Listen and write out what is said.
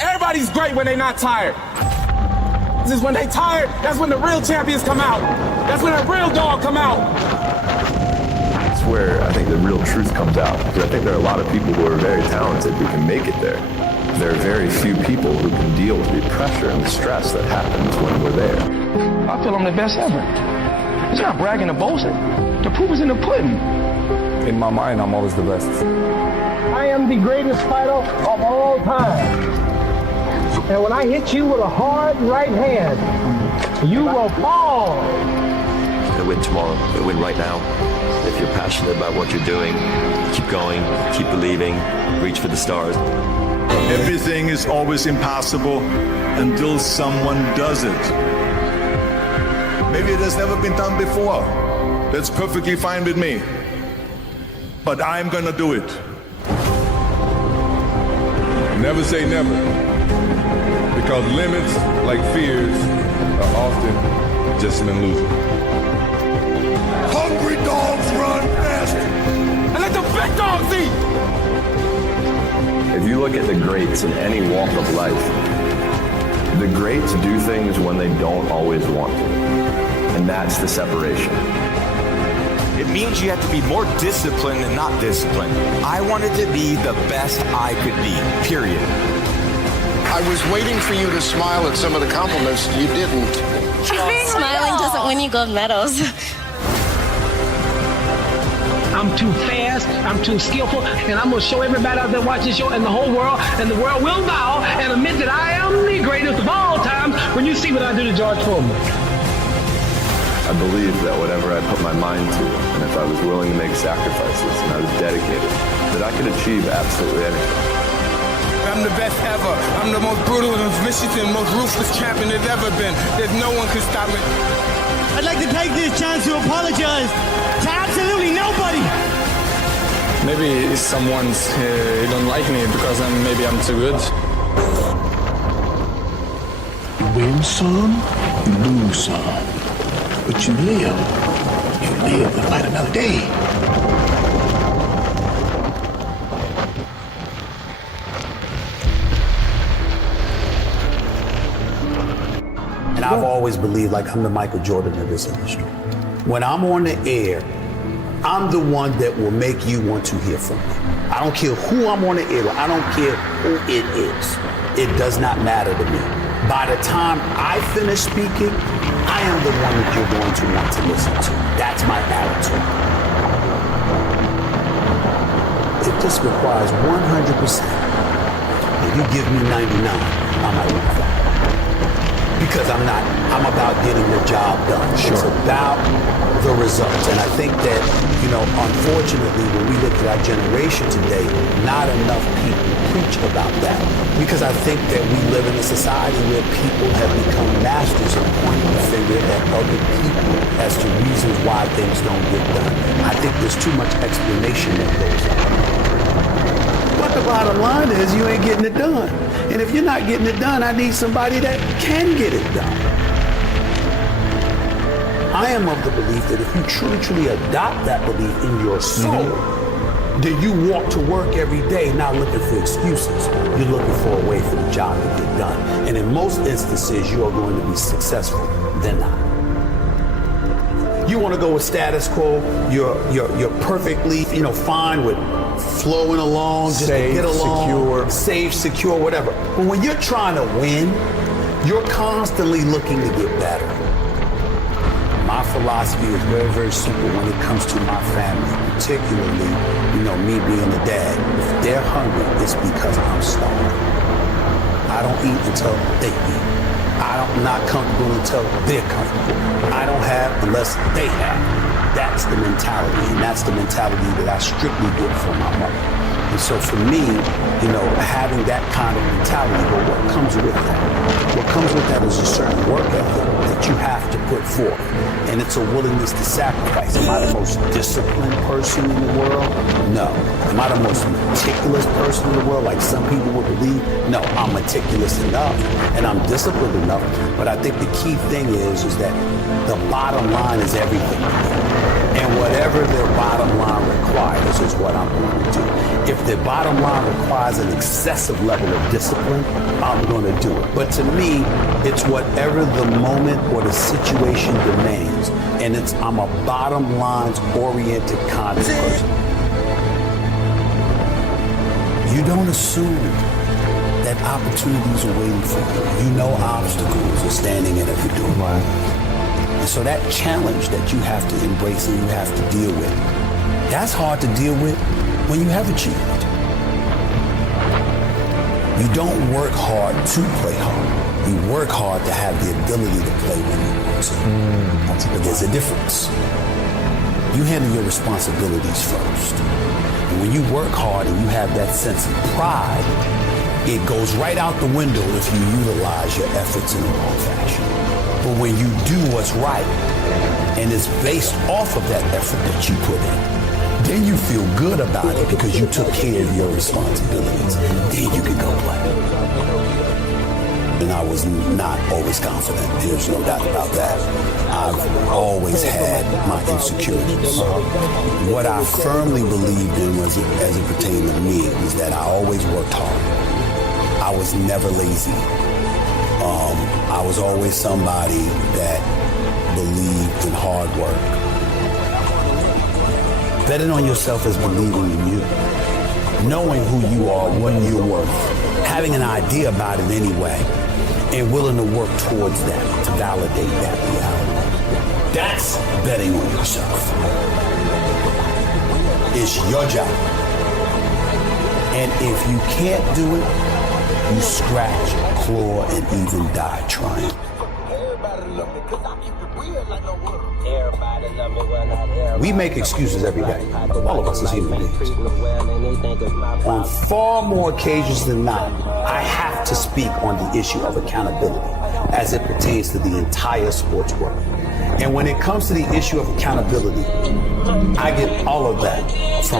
Everybody's great when they're not tired. This is when they tired, that's when the real champions come out. That's when the real dog come out. That's where I think the real truth comes out. Because I think there are a lot of people who are very talented who can make it there. There are very few people who can deal with the pressure and the stress that happens when we're there. I feel I'm the best ever. It's not bragging or boasting. The proof is in the pudding. In my mind, I'm always the best. I am the greatest fighter of all time. And when I hit you with a hard right hand, you will fall. You're gonna win tomorrow. You're gonna win right now. If you're passionate about what you're doing, keep going, keep believing, reach for the stars. Everything is always impossible until someone does it. Maybe it has never been done before. That's perfectly fine with me. But I'm gonna do it. Never say never. Because limits, like fears, are often just an illusion. Hungry dogs run fast. And let the big dogs eat. If you look at the greats in any walk of life, the greats do things when they don't always want to. And that's the separation. It means you have to be more disciplined than not disciplined. I wanted to be the best I could be, period. I was waiting for you to smile at some of the compliments. You didn't. Smiling doesn't win you gold medals. I'm too fast, I'm too skillful, and I'm going to show everybody out there watching the show and the whole world, and the world will bow and admit that I am the greatest of all time when you see what I do to George Foreman. I believe that whatever I put my mind to, and if I was willing to make sacrifices and I was dedicated, that I could achieve absolutely anything. I'm the best ever. I'm the most brutal and vicious and most ruthless champion there's ever been. There's no one can stop me. I'd like to take this chance to apologize to absolutely nobody. Maybe someone's don't like me because maybe I'm too good. You win some, you lose some. But you live to fight another day. And I've always believed like I'm the Michael Jordan of this industry. When I'm on the air, I'm the one that will make you want to hear from me. I don't care who I'm on the air with. I don't care who it is. It does not matter to me. By the time I finish speaking, I am the one that you're going to want to listen to. That's my attitude. If this requires 100%, and you give me 99, I might want that. Because I'm about getting the job done. Sure. It's about the results. And I think that, unfortunately, when we look at our generation today, not enough people preach about that. Because I think that we live in a society where people have become masters of pointing the finger at other people as to reasons why things don't get done. I think there's too much explanation that goes on. But the bottom line is you ain't getting it done. And if you're not getting it done, I need somebody that can get it done. I am of the belief that if you truly adopt that belief in your soul, then you walk to work every day not looking for excuses. You're looking for a way for the job to get done. And in most instances, you are going to be successful than not. You want to go with status quo, you're perfectly, fine with flowing along, just safe, to get along, secure. Safe, secure, whatever. But when you're trying to win, you're constantly looking to get better. My philosophy is very, very simple when it comes to my family, particularly, me being a dad. If they're hungry, it's because I'm starving. I don't eat until they eat. I'm not comfortable until they're comfortable. I don't have unless they have. That's the mentality, and that's the mentality that I strictly get from my mother. And so for me, having that kind of mentality, but what comes with that? What comes with that is a certain work ethic that you have to put forth. And it's a willingness to sacrifice. sacrifice. Am I the most disciplined person in the world? No. Am I the most meticulous person in the world, like some people would believe? No, I'm meticulous enough and I'm disciplined enough. But I think the key thing is that the bottom line is everything. And whatever their bottom line requires is what I'm going to do. If the bottom line requires an excessive level of discipline, I'm going to do it. But to me, it's whatever the moment or the situation demands. And I'm a bottom lines oriented kind of person. You don't assume that opportunities are waiting for you. You know obstacles are standing in every door. Right. And so that challenge that you have to embrace and you have to deal with, that's hard to deal with when you have achieved. You don't work hard to play hard. You work hard to have the ability to play when you want to. But there's a difference. You handle your responsibilities first. And when you work hard and you have that sense of pride, it goes right out the window if you utilize your efforts in the wrong fashion. But when you do what's right, and it's based off of that effort that you put in, then you feel good about it because you took care of your responsibilities. Then you can go play. And I was not always confident. There's no doubt about that. I've always had my insecurities. What I firmly believed in was, as it pertained to me, was that I always worked hard. I was never lazy. I was always somebody that believed in hard work. Betting on yourself is believing in you. Knowing who you are, what you're worth. Having an idea about it anyway. And willing to work towards that, to validate that reality. That's betting on yourself. It's your job. And if you can't do it, you scratch, claw, and even die trying. We make excuses every day. All of us as human beings. On far more occasions than not, I have to speak on the issue of accountability as it pertains to the entire sports world. And when it comes to the issue of accountability, I get all of that from